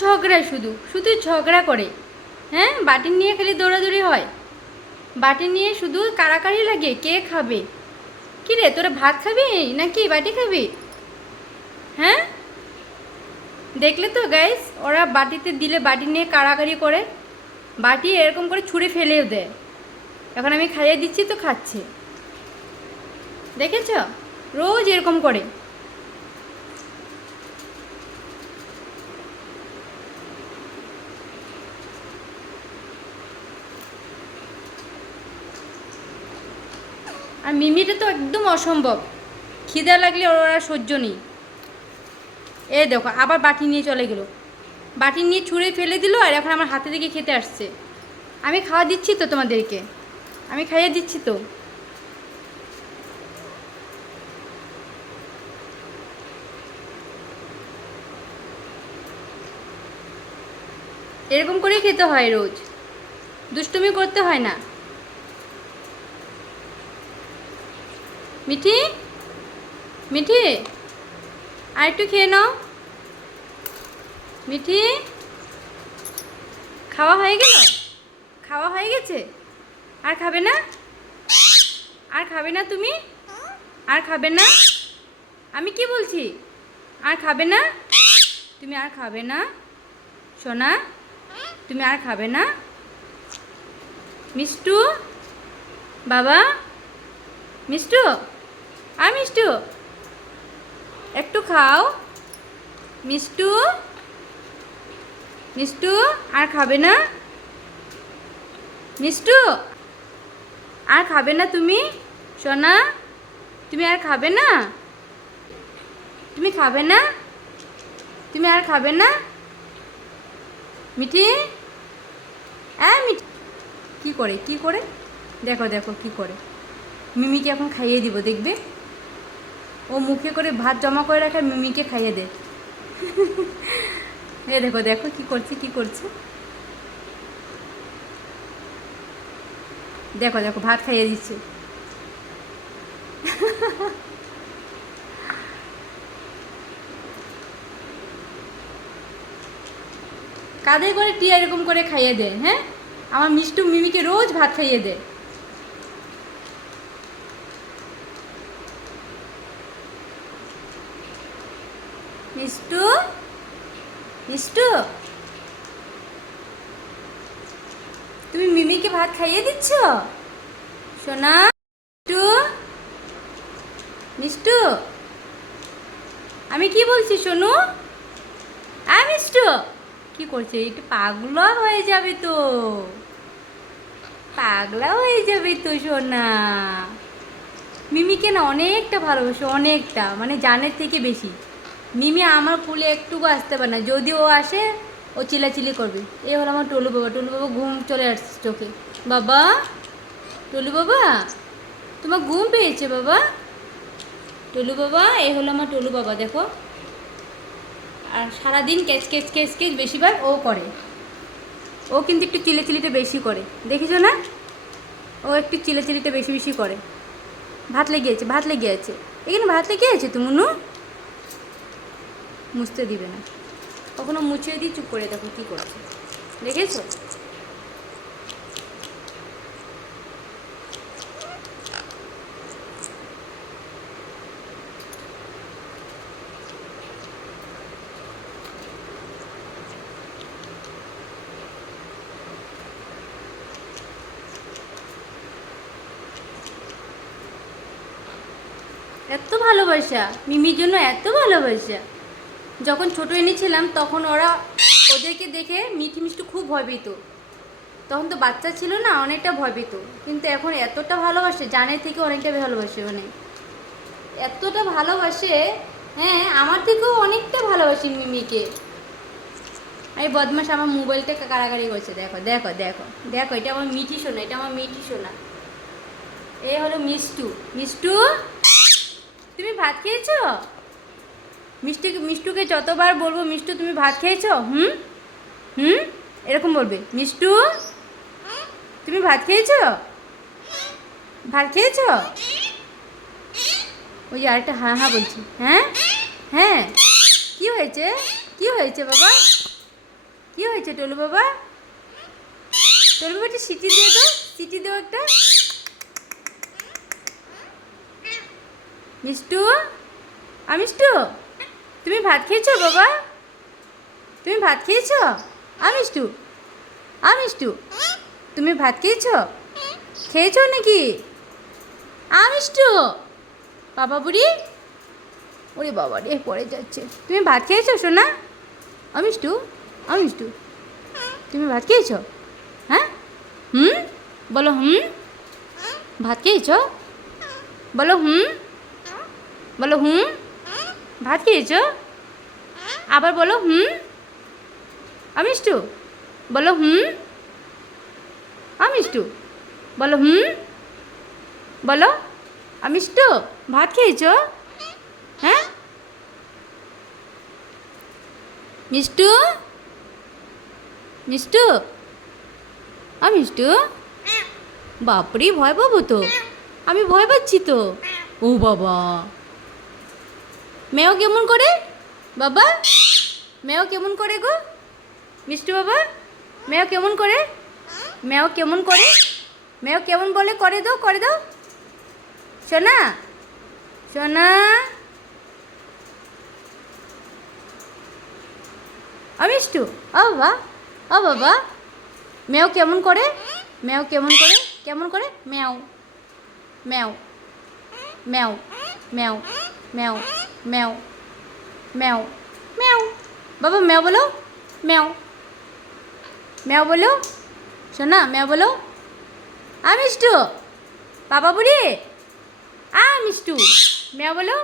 ঝগড়া শুধু শুধু ঝগড়া করে। হ্যাঁ? বাটি নিয়ে খালি দৌড়াদৌড়ি হয়। বাটি নিয়ে শুধু কাড়াকাড়ি লাগে, কে খাবে? কি রে, তোরা ভাত খাবি নাকি বাটি খাবি? হ্যাঁ? দেখলে তো গাইস ওরা বাটিতে দিলে বাটি নিয়ে কাড়াকাড়ি করে, বাটি এরকম করে ছুঁড়ে ফেলেও দেয়। এখন আমি খাইয়ে দিচ্ছি তো খাচ্ছে। দেখেছ? রোজ এরকম করে। আর মিমিটা তো একদম অসম্ভব। খিদা লাগলে ওর সহ্য নেই। এ দেখো, আবার বাটি নিয়ে চলে গেলো। বাটি নিয়ে ছুঁড়ে ফেলে দিল আর এখন আমার হাতে থেকে খেতে আসছে। আমি খাওয়া দিচ্ছি তো তোমাদেরকে। আমি খাইয়ে দিচ্ছি তো। এরকম করেই খেতে হয় রোজ। দুষ্টুমি করতে হয় না। মিঠি? মিঠি? আর একটু খেয়ে নাও। মিঠি? খাওয়া হয়ে গেল? খাওয়া হয়ে গেছে? আর খাবে না? আর খাবে না তুমি? আর খাবে না? আমি কি বলছি? আর খাবে না? তুমি আর খাবে না? সোনা, তুমি আর খাবে না? মিষ্টু? বাবা? মিষ্টু? আর মিষ্টু, একটু খাও। মিষ্টু মিষ্টু, আর খাবে না? মিষ্টু, আর খাবে না তুমি? সোনা, তুমি আর খাবে না? তুমি খাবে না? তুমি আর খাবে না? মিঠি? হ্যাঁ মিঠি, কী করে, কি করে? দেখো দেখো, কি করে। মিমিকে এখন খাইয়ে দিব, দেখবে? ও মুখে করে ভাত জমা করে রাখে মিমিকে খাইয়ে দে। এ দেখো দেখো কি করছে কি করছে। দেখো দেখো, ভাত খাইয়ে দিচ্ছে। কাঁধে করে টিয়া এরকম করে খাইয়ে দেয় হ্যাঁ? আমার মিষ্টু মিমিকে রোজ ভাত খাইয়ে দেয়। মিষ্টু মিষ্টু তুমি মিমিকে ভাত খাইয়ে দিচ্ছ? সোনা মিষ্টু মিষ্টু আমি কি বলছি সোনু? আ মিষ্টু কি করছে? একটু পাগলা হয়ে যাবে তো। পাগলা হয়ে যাবে তো সোনা। মিমিকে না অনেকটা ভালোবাসে, অনেকটা। মানে জানের থেকে বেশি। মিমি আমার কুলে একটুকু আসতে পারে না। যদি ও আসে, ও চিলাচিলি করবে। এই হলো আমার টলু বাবা। টলু বাবা ঘুম চলে আসছে চোখে। বাবা, টলু বাবা, তোমার ঘুম পেয়েছে বাবা? টলু বাবা, এই হলো আমার টলু বাবা, দেখো। আর সারাদিন কেচ কেচ ক্যাচ ক্যাচ বেশিরভাগ ও করে। ও কিন্তু একটু চিলে চিলিটা বেশি করে। দেখেছ না? ও একটু চিলে চিলিটা বেশি বেশি করে। ভাত লেগে আছে, ভাত লেগে আছে। এখানে ভাত লেগে আছে তুমুনু মুছতে দিবে না। কখনো মুছে দিয়ে চুপ করে দেখো কী করছে। দেখেছ? এত ভালোবাসা, মিমির জন্য এত ভালোবাসা। যখন ছোট এনেছিলাম, তখন ওরা ওদেরকে দেখে মিঠি মিষ্টি খুব ভয় পেত। তখন তো বাচ্চা ছিল না, অনেকটা ভয় পেত। কিন্তু এখন এতটা ভালোবাসে জানের থেকে অনেকটা ভালোবাসে মানে এতটা ভালোবাসে হ্যাঁ আমার থেকেও অনেকটা ভালোবাসি মিমিকে। এই বদমাস আমার মোবাইলটা কাড়াকাড়ি করছে দেখো দেখো দেখো দেখো, এটা আমার মিঠি সোনা, এটা আমার মিঠি সোনা। এ হলো মিষ্টু। মিষ্টু, তুমি ভাত খেয়েছো? মিষ্টি, মিষ্টুকে যতবার বলব, মিষ্টু, তুমি ভাত খেয়েছো? হুম? হুম? এরকম বলবে, মিষ্টু, তুমি ভাত খেয়েছো? ভাত খেয়েছো? ওই যে আরেকটা হ্যাঁ হ্যাঁ বলছি হ্যাঁ? হ্যাঁ? কি হয়েছে? কি হয়েছে বাবা? কি হয়েছে টলু বাবা? টলু বাবা একটা সিটি দিয়ে দাও, সিটি দাও একটা। মিষ্টু, আ মিষ্টু তুমি ভাত খেয়েছো, বাবা? তুমি ভাত খেয়েছো? আ মিষ্টু আ মিষ্টু তুমি ভাত খেয়েছো? খেয়েছো নাকি? আ মিষ্টু বাবা বুড়ি? ওরে বাবা রে, পড়ে যাচ্ছে। তুমি ভাত খেয়েছো, সোনা? অমিষ্টু অমিষ্টু তুমি ভাত খেয়েছো? হ্যাঁ? হুম? বলো হুম? ভাত খেয়েছো? বলো হুম? বলো হুম? ভাত খেয়েছো? আবার বলো, হুম? অমিষ্টু, বলো, হুম? অমিষ্টু, বলো, হুম? বলো, অমিষ্টু, ভাত খেয়েছো? হ্যাঁ? মিষ্টু? মিষ্টু? আ মিষ্টু বাপরে, ভয় পাবো তো। আমি ভয় পাচ্ছি তো। ও বাবা। মেও কেমন করে? বাবা মেও কেমন করে গো? মিষ্টু বাবা মেও কেমন করে? মেও কেমন করে? মেও কেমন বলে? করে দাও করে দাও। সোনা সোনা। অমিষ্টু ও বাবা ও বাবা। মেও কেমন করে? মেও কেমন করে? কেমন করে? ম্যাও ম্যাও ম্যাও ম্যাও ম্যাও। ম্যাও ম্যাও ম্যাও বাবা ম্যাও বলো ম্যাও ম্যাও বলো শোনা ম্যাও বলো আ মিষ্টু বাবা বুড়ি আ মিষ্টু ম্যাও বলো